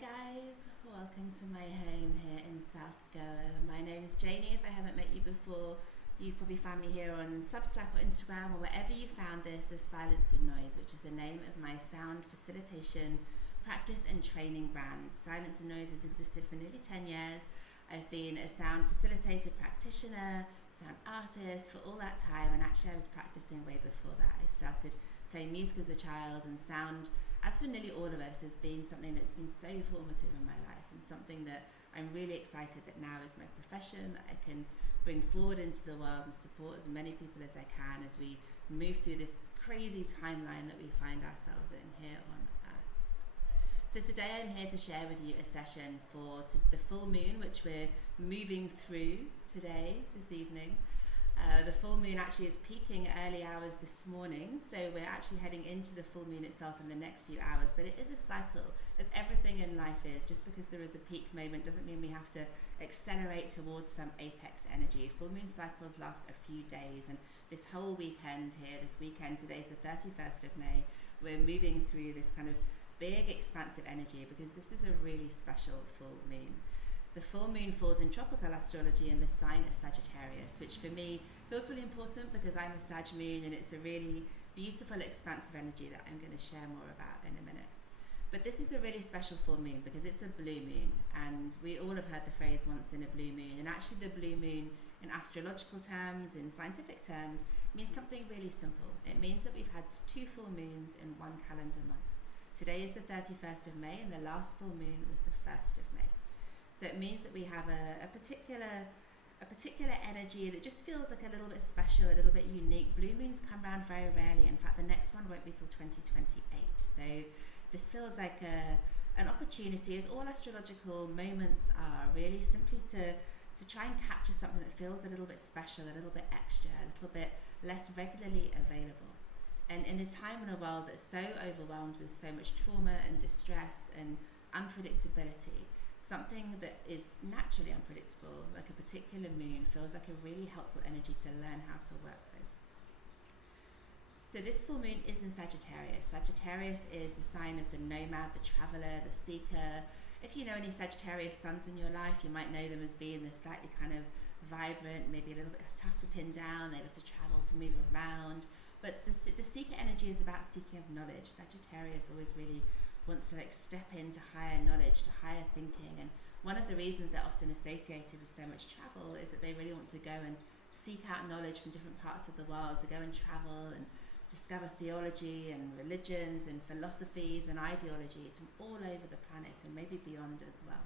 guys, welcome to my home here in South Goa. My name is Janie. If I haven't met you before, you've probably found me here on Substack or Instagram or wherever you found this as Silence and Noise, which is the name of my sound facilitation, practice and training brand. Silence and Noise has existed for nearly 10 years. I've been a sound facilitator, practitioner, sound artist for all that time, and actually I was practicing way before that. I started playing music as a child, and sound, as for nearly all of us, has been something that's been so formative in my life, and something that I'm really excited that now is my profession, that I can bring forward into the world and support as many people as I can as we move through this crazy timeline that we find ourselves in here on Earth. So today I'm here to share with you a session for the full moon, which we're moving through today, this evening. The full moon actually is peaking early hours this morning, so we're actually heading into the full moon itself in the next few hours, but it is a cycle, as everything in life is. Just because there is a peak moment doesn't mean we have to accelerate towards some apex energy. Full moon cycles last a few days, and this whole weekend here, today's the 31st of May, we're moving through this kind of big expansive energy because this is a really special full moon. The full moon falls in tropical astrology in the sign of Sagittarius, which for me feels really important because I'm a Sag moon, and it's a really beautiful, expansive energy that I'm going to share more about in a minute. But this is a really special full moon because it's a blue moon, and we all have heard the phrase once in a blue moon, and actually the blue moon in astrological terms, in scientific terms, means something really simple. It means that we've had 2 full moons in one calendar month. Today is the 31st of May, and the last full moon was the 1st of May. So it means that we have a particular energy that just feels like a little bit special, a little bit unique. Blue moons come around very rarely. In fact, the next one won't be till 2028. So this feels like an opportunity, as all astrological moments are, really simply to try and capture something that feels a little bit special, a little bit extra, a little bit less regularly available. And in a time in a world that's so overwhelmed with so much trauma and distress and unpredictability, something that is naturally unpredictable, like a particular moon, feels like a really helpful energy to learn how to work with. So this full moon is in Sagittarius. Sagittarius is the sign of the nomad, the traveler, the seeker. If you know any Sagittarius suns in your life, you might know them as being this slightly kind of vibrant, maybe a little bit tough to pin down. They love to travel, to move around. But the seeker energy is about seeking of knowledge. Sagittarius always really wants to step into higher knowledge, to higher thinking, and one of the reasons they're often associated with so much travel is that they really want to go and seek out knowledge from different parts of the world, to go and travel and discover theology and religions and philosophies and ideologies from all over the planet and maybe beyond as well.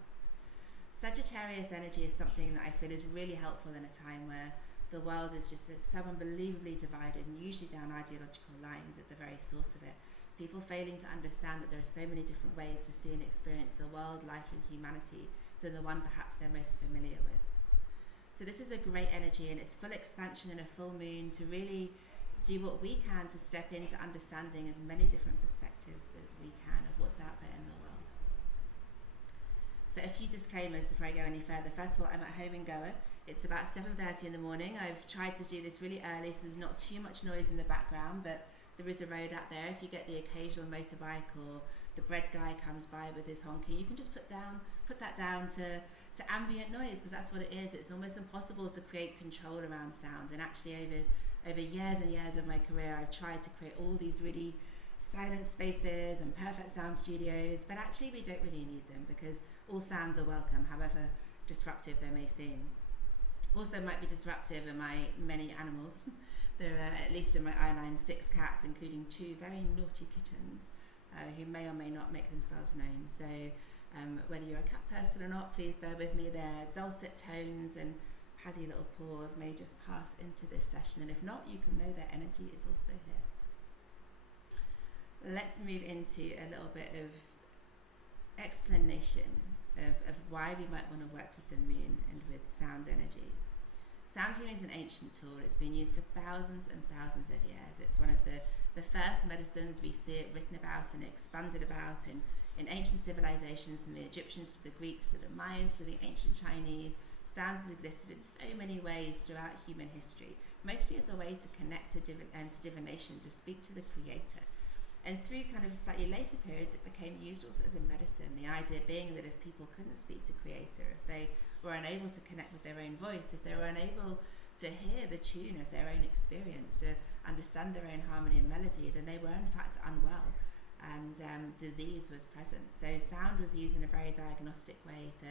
Sagittarius energy is something that I feel is really helpful in a time where the world is just so unbelievably divided, and usually down ideological lines at the very source of it. People failing to understand that there are so many different ways to see and experience the world, life and humanity than the one perhaps they're most familiar with. So this is a great energy, and it's full expansion in a full moon to really do what we can to step into understanding as many different perspectives as we can of what's out there in the world. So a few disclaimers before I go any further. First of all, I'm at home in Goa. It's about 7:30 in the morning. I've tried to do this really early so there's not too much noise in the background, but there is a road out there. If you get the occasional motorbike or the bread guy comes by with his honky, you can just put that down to ambient noise, because that's what it is. It's almost impossible to create control around sound. And actually over years and years of my career, I've tried to create all these really silent spaces and perfect sound studios, but actually we don't really need them because all sounds are welcome, however disruptive they may seem. Also might be disruptive are my many animals. There are, at least in my eye line, 6 cats, including 2 very naughty kittens who may or may not make themselves known. So whether you're a cat person or not, please bear with me. Their dulcet tones and paddy little paws may just pass into this session, and if not, you can know their energy is also here. Let's move into a little bit of explanation of why we might want to work with the moon and with sound energies. Sound healing is an ancient tool. It's been used for thousands and thousands of years. It's one of the first medicines. We see it written about and expanded about in ancient civilizations, from the Egyptians to the Greeks to the Mayans to the ancient Chinese. Sound has existed in so many ways throughout human history, mostly as a way to connect to divination, to speak to the creator. And through kind of slightly later periods, it became used also as a medicine. The idea being that if people couldn't speak to Creator, if they were unable to connect with their own voice, if they were unable to hear the tune of their own experience, to understand their own harmony and melody, then they were in fact unwell, and disease was present. So sound was used in a very diagnostic way to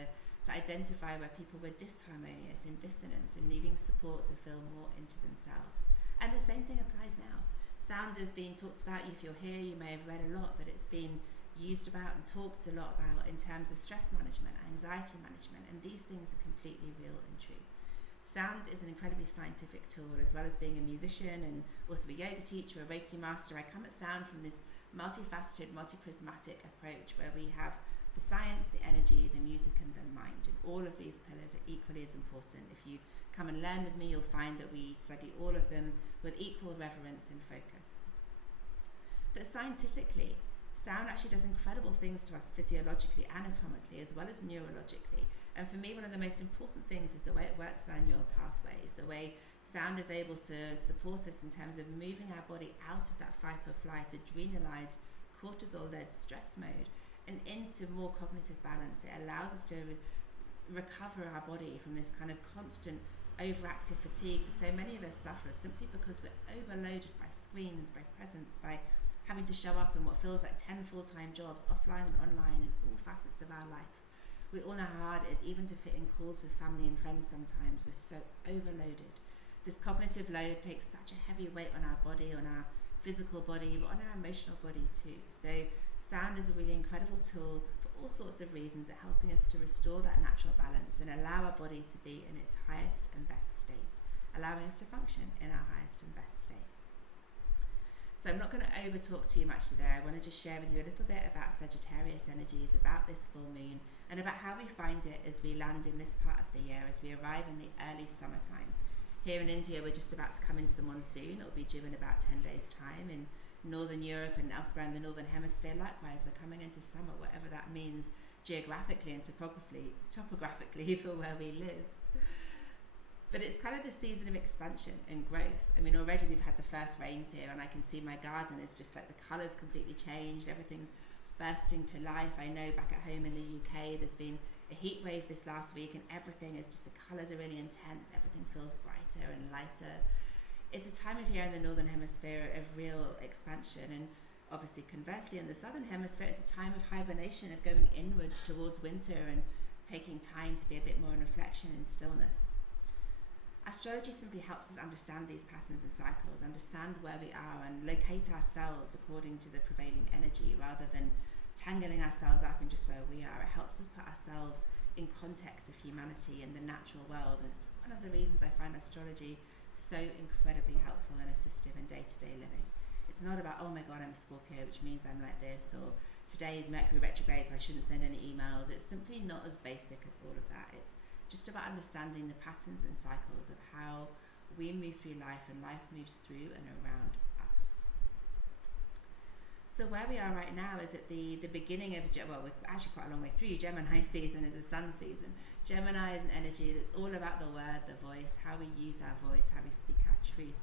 identify where people were disharmonious, in dissonance, and needing support to feel more into themselves. And the same thing applies now. Sound is being talked about. If you're here, you may have read a lot that it's been used about and talked a lot about in terms of stress management, anxiety management, and these things are completely real and true. Sound is an incredibly scientific tool, as well as being a musician and also a yoga teacher, a Reiki master. I come at sound from this multifaceted, multi-prismatic approach where we have the science, the energy, the music, and the mind. And all of these pillars are equally as important. If you come and learn with me, you'll find that we study all of them with equal reverence and focus. But scientifically, sound actually does incredible things to us physiologically, anatomically, as well as neurologically. And for me, one of the most important things is the way it works with our neural pathways, the way sound is able to support us in terms of moving our body out of that fight or flight, adrenalized, cortisol-led stress mode, and into more cognitive balance. It allows us to recover our body from this kind of constant overactive fatigue so many of us suffer, simply because we're overloaded by screens, by presence, by having to show up in what feels like 10 full-time jobs, offline and online, in all facets of our life. We all know how hard it is even to fit in calls with family and friends sometimes. We're so overloaded. This cognitive load takes such a heavy weight on our body, on our physical body, but on our emotional body too. So sound is a really incredible tool for all sorts of reasons, at helping us to restore that natural balance and allow our body to be in its highest and best state, allowing us to function in our highest and best state. So I'm not going to over talk too much today. I want to just share with you a little bit about Sagittarius energies, about this full moon, and about how we find it as we land in this part of the year, as we arrive in the early summertime. Here in India, we're just about to come into the monsoon. It'll be due in about 10 days' time. In Northern Europe and elsewhere in the Northern Hemisphere, likewise, we're coming into summer, whatever that means geographically and topographically for where we live. But it's kind of the season of expansion and growth. I mean, already we've had the first rains here, and I can see my garden is just like the colours completely changed. Everything's bursting to life. I know back at home in the UK, there's been a heat wave this last week, and everything is just, the colours are really intense. Everything feels brighter and lighter. It's a time of year in the Northern Hemisphere of real expansion, and obviously conversely in the Southern Hemisphere, it's a time of hibernation, of going inwards towards winter and taking time to be a bit more in reflection and stillness. Astrology simply helps us understand these patterns and cycles, understand where we are, and locate ourselves according to the prevailing energy, rather than tangling ourselves up in just where we are. It helps us put ourselves in context of humanity and the natural world, and it's one of the reasons I find astrology so incredibly helpful and assistive in day-to-day living. It's not about, oh my god, I'm a Scorpio, which means I'm like this, or today is Mercury retrograde, so I shouldn't send any emails. It's simply not as basic as all of that. It's just about understanding the patterns and cycles of how we move through life, and life moves through and around us. So where we are right now is at the beginning of, well, we're actually quite a long way through. Gemini season is a sun season. Gemini is an energy that's all about the word, the voice, how we use our voice, how we speak our truth.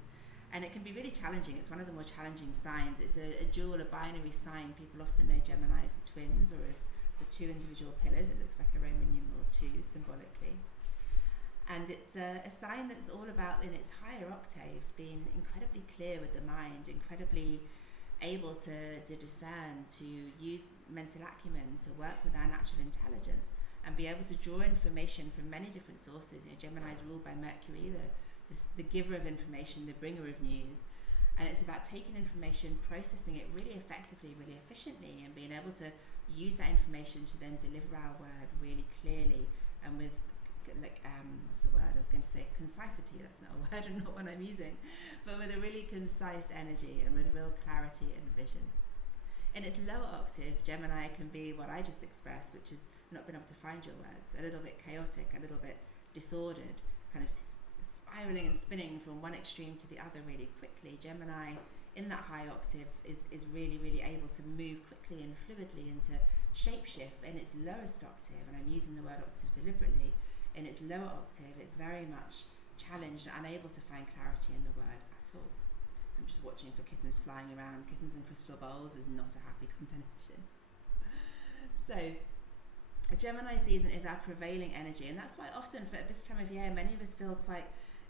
And it can be really challenging. It's one of the more challenging signs. It's a dual, a binary sign. People often know Gemini as the twins, or as the two individual pillars. It looks like a Roman numeral 2 symbolically. And it's a sign that's all about, in its higher octaves, being incredibly clear with the mind, incredibly able to discern, to use mental acumen, to work with our natural intelligence, and be able to draw information from many different sources. You know, Gemini is ruled by Mercury, the giver of information, the bringer of news. And it's about taking information, processing it really effectively, really efficiently, and being able to use that information to then deliver our word really clearly and with, like, what's the word? I was going to say concisity. That's not a word and not one I'm using, but with a really concise energy and with real clarity and vision. In its lower octaves, Gemini can be what I just expressed, which is not being able to find your words, a little bit chaotic, a little bit disordered, kind of spiraling and spinning from one extreme to the other really quickly. Gemini in that high octave is really, really able to move quickly and fluidly into shapeshift. In its lowest octave, and I'm using the word octave deliberately, in its lower octave, it's very much challenged and unable to find clarity in the word at all. I'm just watching for kittens flying around. Kittens and crystal bowls is not a happy combination. So a Gemini season is our prevailing energy, and that's why often for this time of year many of us feel quite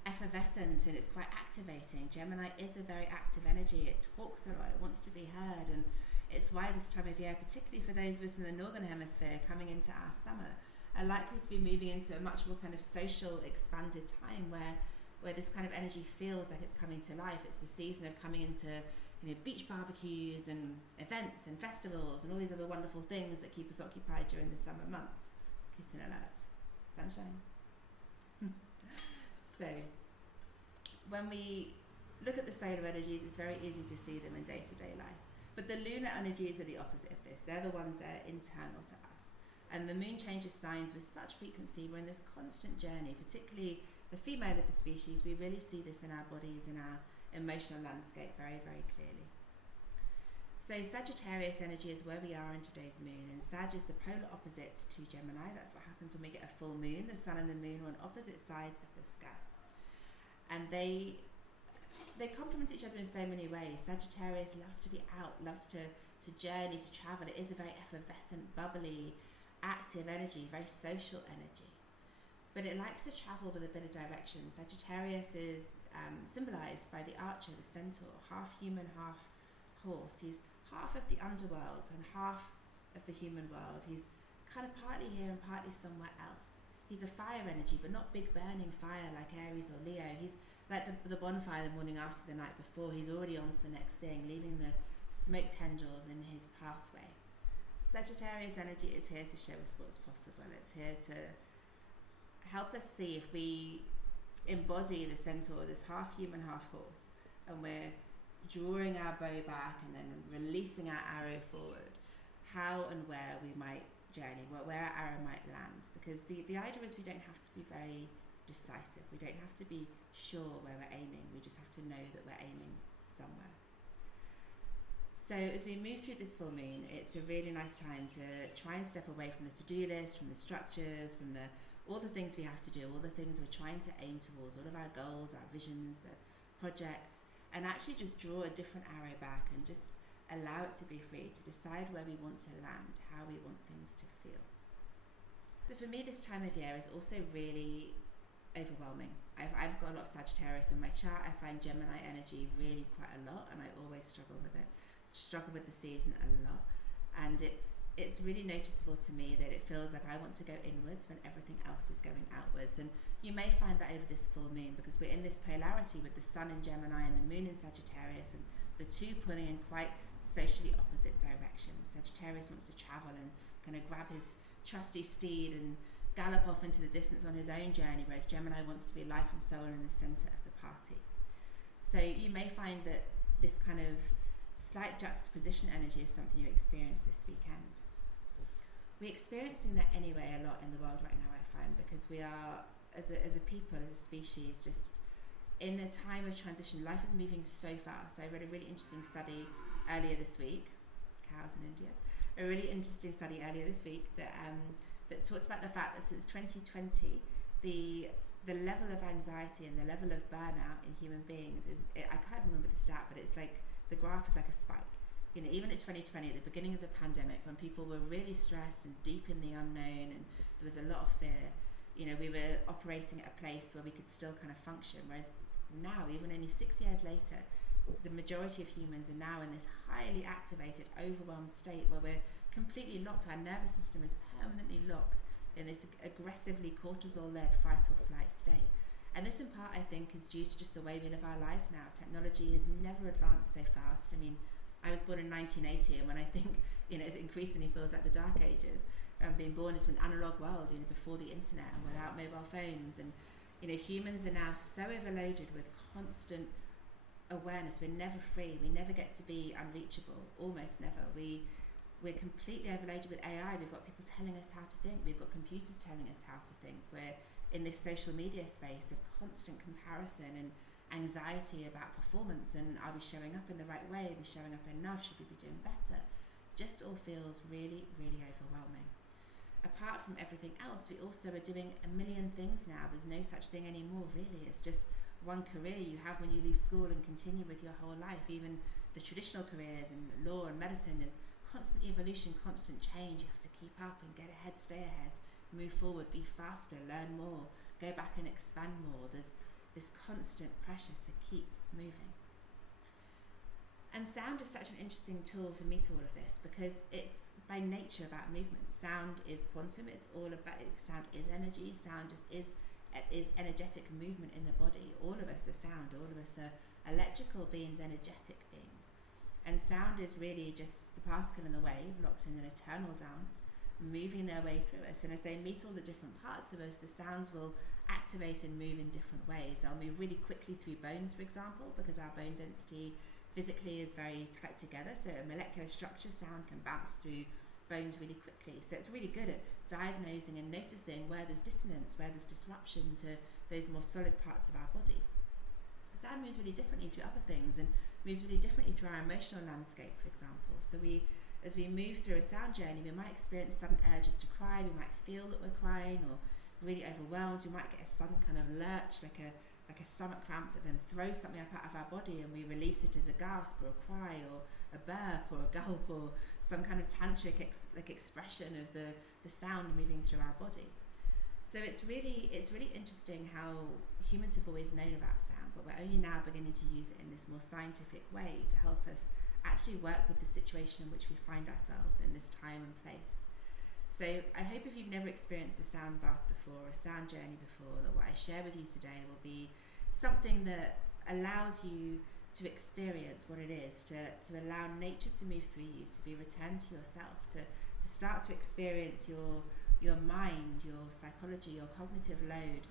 effervescent and it's quite activating. Gemini is a very active energy. It talks a lot, it wants to be heard, and it's why this time of year, particularly for those of us in the northern hemisphere coming into our summer, are likely to be moving into a much more kind of social, expanded time where this kind of energy feels like it's coming to life. It's the season of coming into, you know, beach barbecues and events and festivals and all these other wonderful things that keep us occupied during the summer months. Kitten alert. Sunshine. So when we look at the solar energies, it's very easy to see them in day-to-day life. But the lunar energies are the opposite of this. They're the ones that are internal to us. And the moon changes signs with such frequency. We're in this constant journey, particularly the female of the species. We really see this in our bodies, in our emotional landscape very, very clearly. So Sagittarius energy is where we are in today's moon, and Sag is the polar opposite to Gemini. That's what happens when we get a full moon. The sun and the moon are on opposite sides of the sky. And they complement each other in so many ways. Sagittarius loves to be out, loves to journey, to travel. It is a very effervescent, bubbly, active energy, very social energy. But it likes to travel with a bit of direction. Sagittarius is symbolized by the archer, the centaur, half human, half horse. He's half of the underworld and half of the human world. He's kind of partly here and partly somewhere else. He's a fire energy, but not big burning fire like Aries or Leo. He's like the bonfire the morning after the night before. He's already on to the next thing, leaving the smoke tendrils in his pathway. Sagittarius energy is here to show us what's possible. It's here to help us see, if we embody the centaur, this half human, half horse, and we're drawing our bow back and then releasing our arrow forward, how and where we might journey, where our arrow might land. Because the idea is we don't have to be very decisive. We don't have to be sure where we're aiming. We just have to know that we're aiming somewhere. So as we move through this full moon, it's a really nice time to try and step away from the to-do list, from the structures, from all the things we have to do, all the things we're trying to aim towards, all of our goals, our visions, the projects, and actually just draw a different arrow back and just allow it to be free, to decide where we want to land, how we want things to feel. So for me, this time of year is also really overwhelming. I've got a lot of Sagittarius in my chart. I find Gemini energy really quite a lot, and I always struggle with it. Struggle with the season a lot, and it's really noticeable to me that it feels like I want to go inwards when everything else is going outwards. And you may find that over this full moon, because we're in this polarity with the sun in Gemini and the moon in Sagittarius, and the two pulling in quite socially opposite directions. Sagittarius wants to travel and kind of grab his trusty steed and gallop off into the distance on his own journey, whereas Gemini wants to be life and soul in the center of the party. So you may find that this kind of slight juxtaposition energy is something you experience this weekend. We're experiencing that anyway a lot in the world right now, I find, because we are, as a people, as a species, just in a time of transition. Life is moving so fast. I read a really interesting study earlier this week, cows in India, a really interesting study earlier this week that talks about the fact that since 2020, the level of anxiety and the level of burnout in human beings I can't remember the stat, but it's like the graph is like a spike. You know, even at 2020, at the beginning of the pandemic, when people were really stressed and deep in the unknown and there was a lot of fear, you know, we were operating at a place where we could still kind of function. Whereas now, even only 6 years later, the majority of humans are now in this highly activated, overwhelmed state where we're completely locked. Our nervous system is permanently locked in this aggressively cortisol-led fight or flight state. And this in part, I think, is due to just the way we live our lives now. Technology has never advanced so fast. I mean, I was born in 1980, and when I think, you know, it increasingly feels like the dark ages. Being born into an analog world, you know, before the internet and without mobile phones. And, you know, humans are now so overloaded with constant awareness. We're never free. We never get to be unreachable, almost never. We're completely overloaded with AI. We've got people telling us how to think. We've got computers telling us how to think. We're in this social media space of constant comparison and anxiety about performance, and are we showing up in the right way? Are we showing up enough? Should we be doing better? Just all feels really, really overwhelming. Apart from everything else, we also are doing a million things now. There's no such thing anymore, really. It's just one career you have when you leave school and continue with your whole life. Even the traditional careers in law and medicine, constant evolution, constant change. You have to keep up and get ahead, stay ahead, move forward, be faster, learn more, go back and expand more. There's this constant pressure to keep moving. And sound is such an interesting tool for me to all of this, because it's by nature about movement. Sound is quantum, it's all about, sound is energy, sound just is energetic movement in the body. All of us are sound, all of us are electrical beings, energetic beings. And sound is really just the particle and the wave locked in an eternal dance, moving their way through us. And as they meet all the different parts of us, the sounds will activate and move in different ways. They'll move really quickly through bones, for example, because our bone density physically is very tight together, so a molecular structure, sound can bounce through bones really quickly. So it's really good at diagnosing and noticing where there's dissonance, where there's disruption to those more solid parts of our body. Sound moves really differently through other things, and moves really differently through our emotional landscape, for example. So as we move through a sound journey, we might experience sudden urges to cry, we might feel that we're crying, or really overwhelmed. We might get a sudden kind of lurch, like a stomach cramp that then throws something up out of our body, and we release it as a gasp or a cry or a burp or a gulp or some kind of tantric expression of the sound moving through our body. So it's really interesting how humans have always known about sound, but we're only now beginning to use it in this more scientific way to help us actually work with the situation in which we find ourselves in this time and place. So I hope if you've never experienced a sound bath before, a sound journey before, that what I share with you today will be something that allows you to experience what it is, to allow nature to move through you, to be returned to yourself, to start to experience your mind, your psychology, your cognitive load,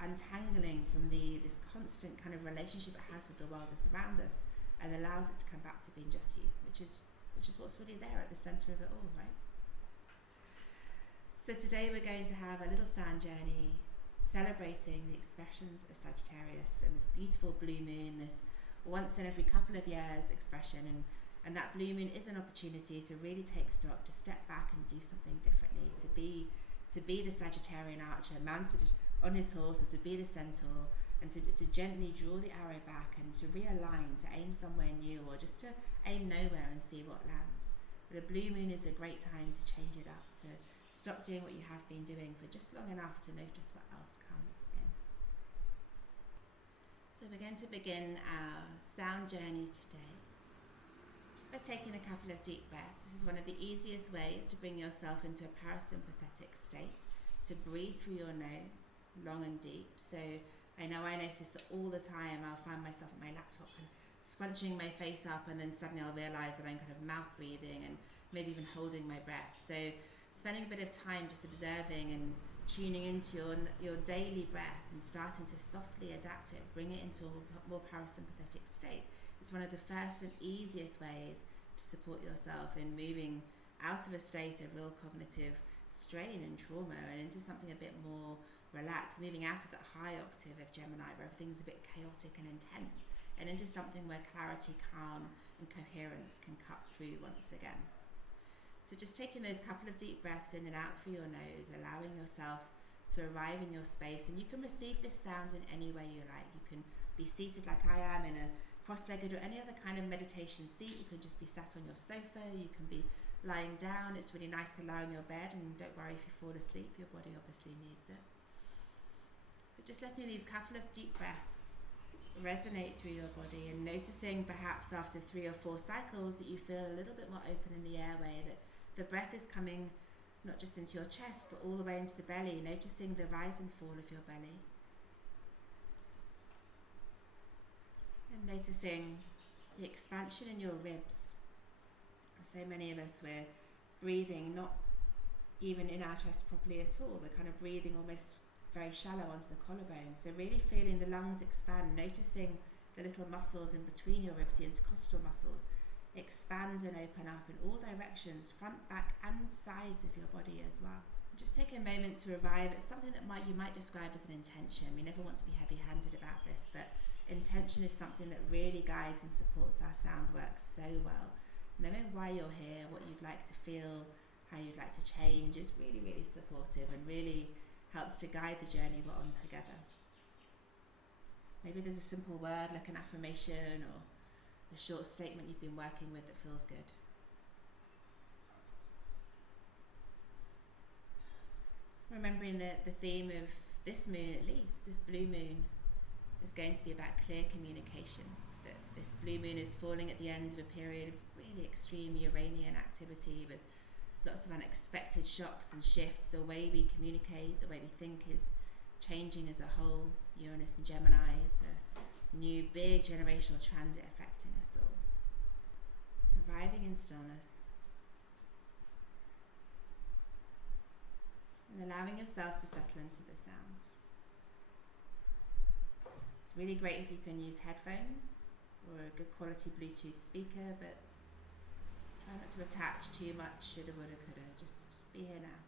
untangling from this constant kind of relationship it has with the world that's around us, and allows it to come back to being just you, which is what's really there at the center of it all, right? So today we're going to have a little sound journey celebrating the expressions of Sagittarius and this beautiful blue moon, this once in every couple of years expression, and that blue moon is an opportunity to really take stock, to step back and do something differently, to be the Sagittarian archer mounted on his horse, or to be the centaur, and to gently draw the arrow back and to realign, to aim somewhere new, or just to aim nowhere and see what lands. But a blue moon is a great time to change it up, to stop doing what you have been doing for just long enough to notice what else comes in. So we're going to begin our sound journey today just by taking a couple of deep breaths. This is one of the easiest ways to bring yourself into a parasympathetic state, to breathe through your nose, long and deep. So I know I notice that all the time I'll find myself at my laptop kind of scrunching my face up, and then suddenly I'll realise that I'm kind of mouth breathing and maybe even holding my breath. So spending a bit of time just observing and tuning into your daily breath and starting to softly adapt it, bring it into a more parasympathetic state. It's one of the first and easiest ways to support yourself in moving out of a state of real cognitive strain and trauma and into something a bit more relaxed, moving out of that high octave of Gemini where everything's a bit chaotic and intense, and into something where clarity, calm and coherence can cut through once again. So just taking those couple of deep breaths in and out through your nose, allowing yourself to arrive in your space. And you can receive this sound in any way you like. You can be seated like I am in a cross-legged or any other kind of meditation seat. You can just be sat on your sofa. You can be lying down. It's really nice to lie on your bed, and don't worry if you fall asleep. Your body obviously needs it. But just letting these couple of deep breaths resonate through your body, and noticing perhaps after 3 or 4 cycles that you feel a little bit more open in the airway, that the breath is coming not just into your chest but all the way into the belly, noticing the rise and fall of your belly, and noticing the expansion in your ribs. So many of us, we're breathing not even in our chest properly at all. We're kind of breathing almost very shallow onto the collarbone. So really feeling the lungs expand, noticing the little muscles in between your ribs, the intercostal muscles, expand and open up in all directions, front, back and sides of your body as well. Just take a moment to arrive at something that you might describe as an intention. We never want to be heavy-handed about this, but intention is something that really guides and supports our sound work so well. Knowing why you're here, what you'd like to feel, how you'd like to change is really, really supportive and really helps to guide the journey we're on together. Maybe there's a simple word like an affirmation or a short statement you've been working with that feels good. Remembering that the theme of this moon, at least, this blue moon, is going to be about clear communication. That this blue moon is falling at the end of a period of really extreme Uranian activity with lots of unexpected shocks and shifts. The way we communicate, the way we think is changing as a whole. Uranus and Gemini is a new big generational transit affecting us all. Arriving in stillness and allowing yourself to settle into the sounds. It's really great if you can use headphones or a good quality Bluetooth speaker, but try not to attach too much shoulda, woulda, coulda. Just be here now.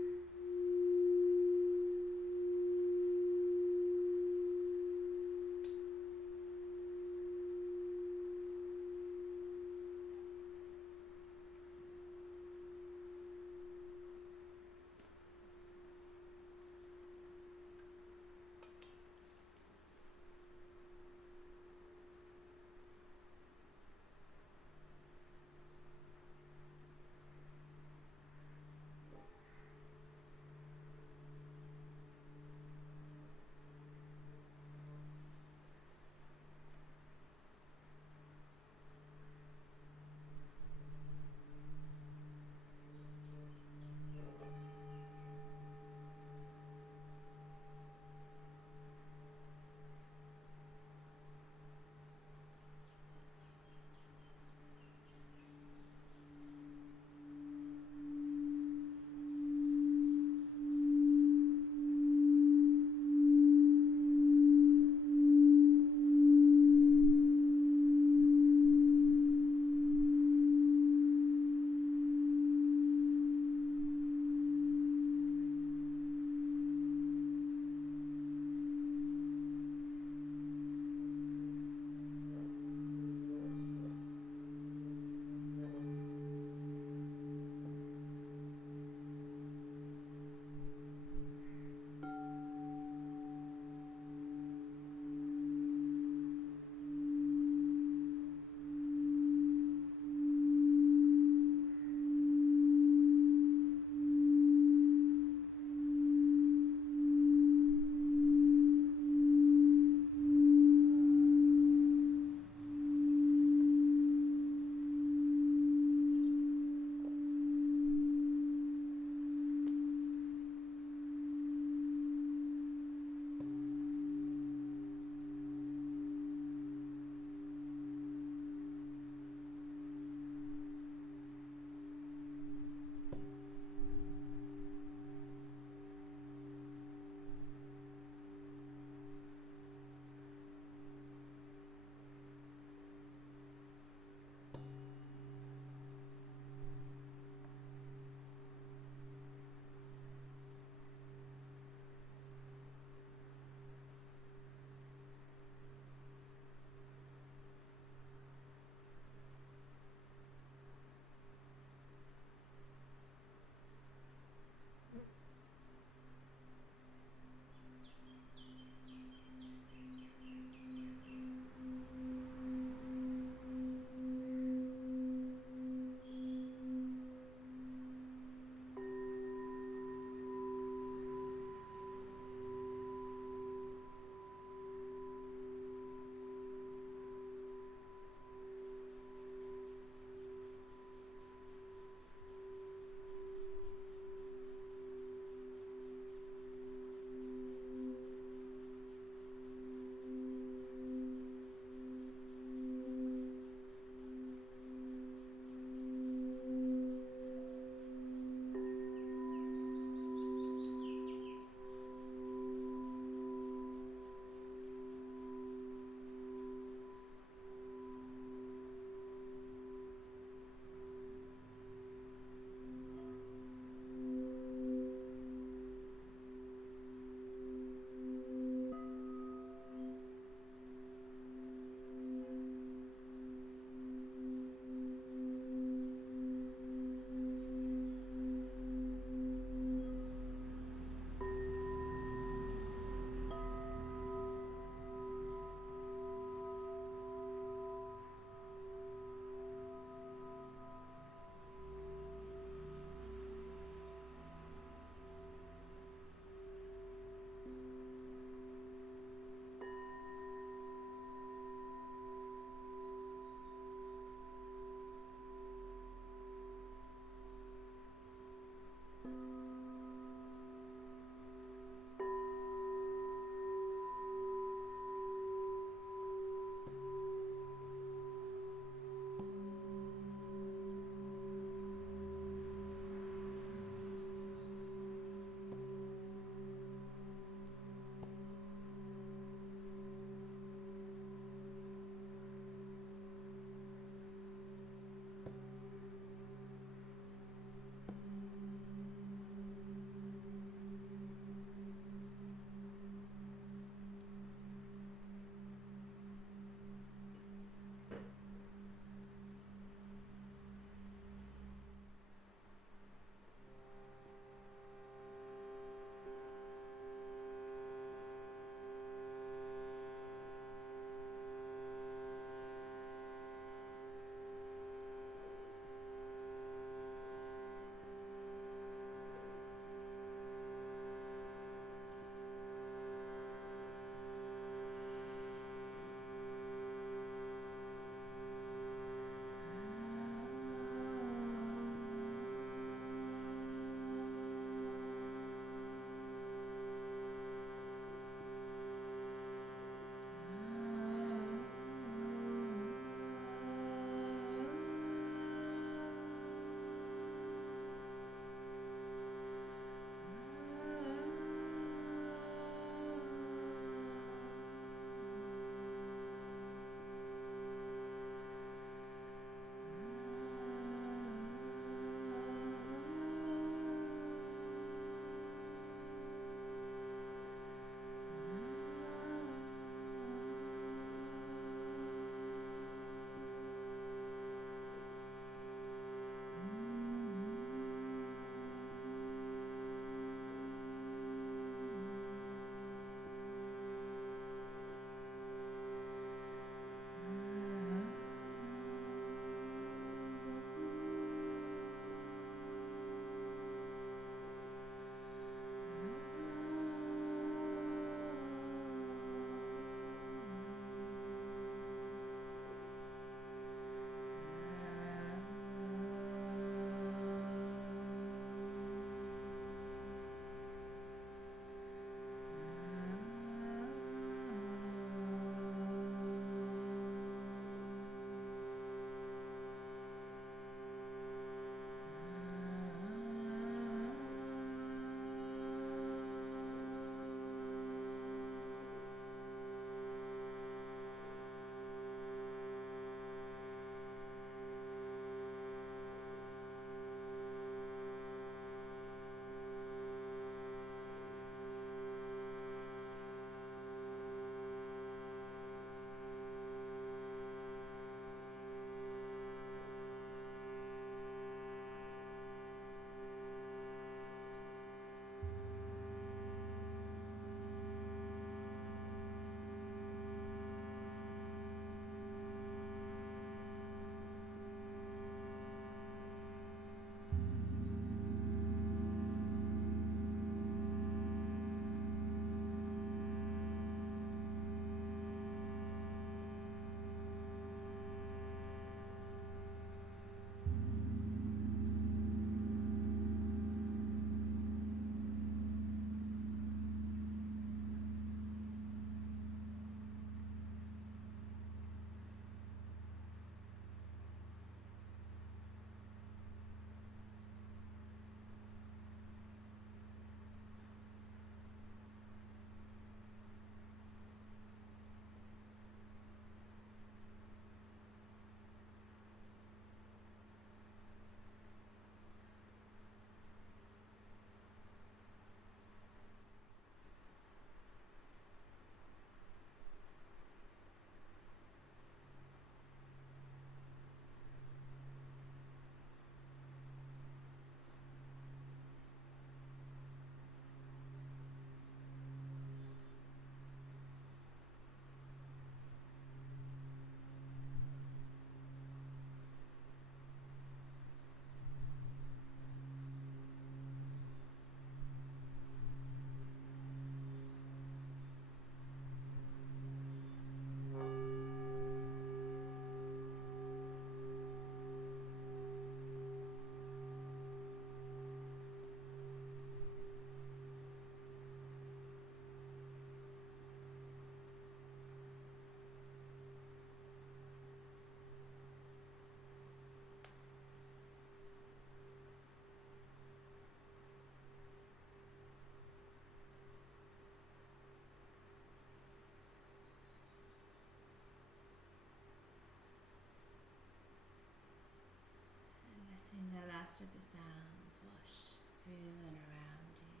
sounds wash through and around you.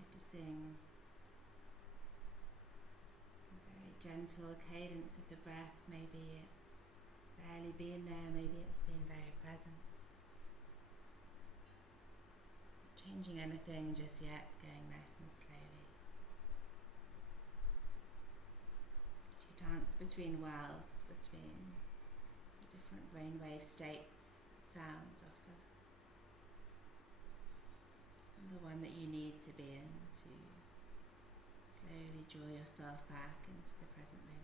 Noticing a very gentle cadence of the breath. Maybe it's barely been there, maybe it's been very present. Not changing anything just yet, going nice and slowly. As you dance between worlds, between the different brainwave states sounds offer, and the one that you need to be in to slowly draw yourself back into the present moment.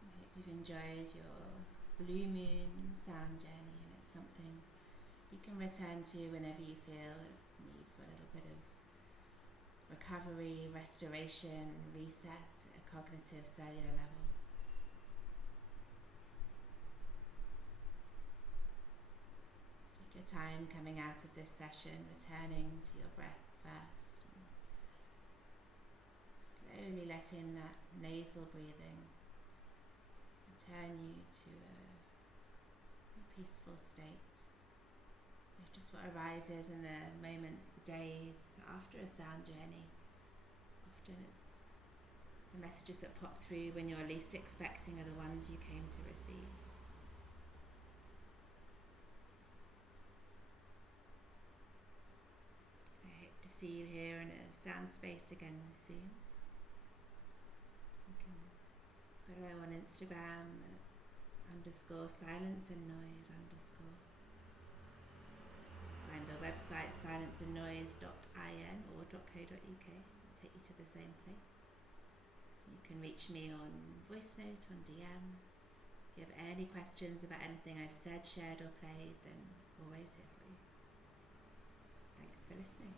I hope you've enjoyed your blue moon sound journey, and it's something you can return to whenever you feel a need for a little bit of recovery, restoration, reset at a cognitive cellular level. Take your time coming out of this session, returning to your breath first, and slowly letting that nasal breathing return you to a peaceful state. Just what arises in the moments, the days after a sound journey. Often it's the messages that pop through when you're least expecting are the ones you came to receive. I hope to see you here in a sound space again soon. You can follow on Instagram at _silenceandnoise_. Find the website silenceandnoise.in or .co.uk. It'll take you to the same place. You can reach me on voice note, on DM. If you have any questions about anything I've said, shared or played, then always here for you. Thanks for listening.